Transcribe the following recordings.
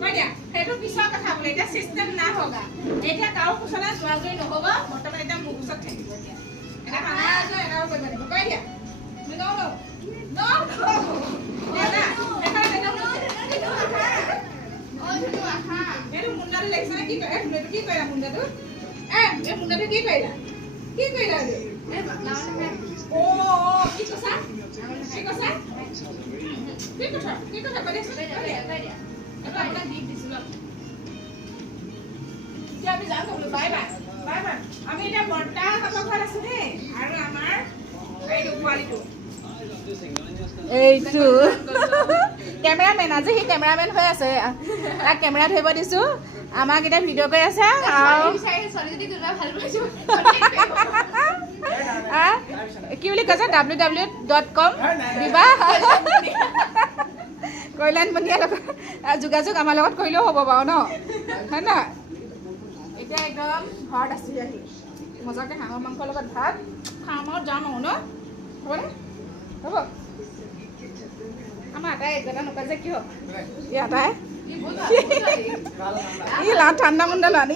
কৈ দিয়া সেইটো পিছৰ কথা বোলে এতিয়া চিষ্টেম না হোগা এতিয়া কাৰো কুশলে যোৱা যোৱাই নহ'ব বৰ্তমান এতিয়া মোৰ ওচৰত থাকিব এতিয়া এটা মানুহ আছে এটাও কৰিব লাগিব কৈ দিয়া নো দাদা এইটো মুণ্ডাটো লেখিছে কি কয় এইটো কি কৰিলা মুণ্ডাটো এই মুণ্ডাটো কি কৰিলা ও কি কৈছা কি কথা কৈ দিয়া এটা আপোনাক গিফ্ট দিছিলোঁ এতিয়া আমি যাওঁ বোলো বাই বাই আমি এতিয়া বৰ্তাহঁতৰ ঘৰত আছোঁ দেই আৰু আমাৰ এইটো পোৱালিটো এইটো কেমেৰামেন আজি সি কেমেৰামেন হৈ আছে তাক কেমেৰা ধৰিব দিছোঁ আমাক এতিয়া ভিডিঅ' কৰি আছে আৰু কি বুলি কৈছে www.com দিবা কল্যাণ মণিয়াৰ লগত যোগাযোগ আমাৰ লগত কৰিলেও হ'ব বাৰু ন হয় নহয় এতিয়া একদম ঘৰত আছোঁ আহি মজাকৈ হাঁহৰ মাংসৰ লগত ভাত খাম আৰু যাম আৰু ন হ'বনে হ'ব আমাৰ আটাই একজনা নকয় যে কিয় ই আটাই ই লাট ঠাণ্ডা মুণ্ডা লাট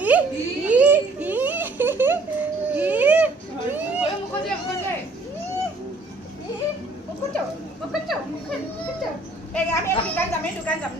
আমি দোকান যাম